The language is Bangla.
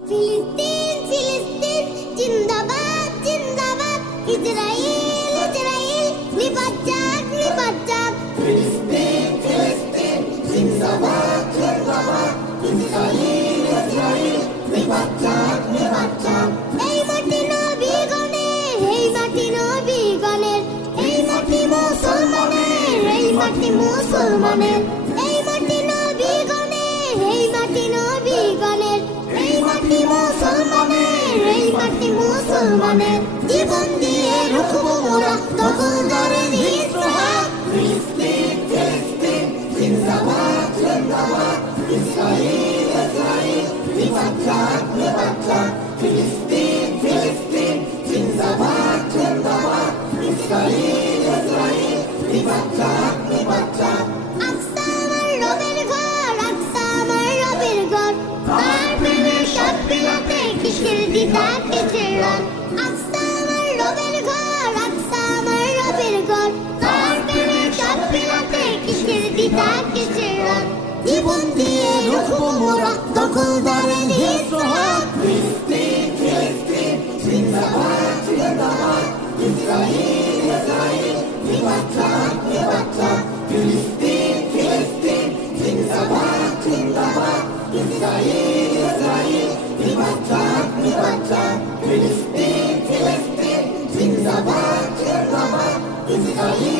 ফিলিস্তিন ফিলিস্তিন জিন্দাবাদ জিন্দাবাদ ইসরাইল ইসরাইল নিপাত যাক নিপাত যাক ফিলিস্তিন ফিলিস্তিন জিন্দাবাদ জিন্দাবাদ ইসরাইল ইসরাইল নিপাত যাক নিপাত যাক এই মাটি নবীগণের এই মাটি নবীগণের এই মাটি মুসলমানের এই মাটি মুসলমানের এই মাটি নবীগণের এই মাটি নবীগণের এই মাটি মুসলমানের এই মাটি মুসলমানের জীবন দিয়ে রুখবো মোরা দখলদারের হিংস্র হাত ফিলিস্তিন ফিলিস্তিন জিন্দাবাদ জিন্দাবাদ ইসরাইল ইসরাইল নিপাত যাক নিপাত যাক ফিলিস্তিন ফিলিস্তিন জিন্দাবাদ জিন্দাবাদ ইসরাইল ইসরাইল নিপাত যাক নিপাত যাক আকসা আমার রবের ঘর আকসা আমার রবের ঘর তার প্রেমের সব বিলাতে কিসের দিদা কিসের রন আকসা আমার রবের ঘর আকসা আমার রবের ঘর তার প্রেমের সব বিলাতে কিসের দিদা কিসের রন জীবন দিয়ে রুখবো মোরা দখলদারের হিংস্র হাত ফিলিস্তিন ফিলিস্তিন জিন্দাবাদ জিন্দাবাদ ইসরাইল ইসরাইল নিপাত যাক নিপাত যাক ফিলিস্তিন ফিলিস্তিন জিন্দাবাদ জিন্দাবাদ ইসরাইল ইসরাইল নিপাত যাক নিপাত যাক ফিলিস্তিন ফিলিস্তিন জিন্দাবাদ জিন্দাবাদ ইসরাইল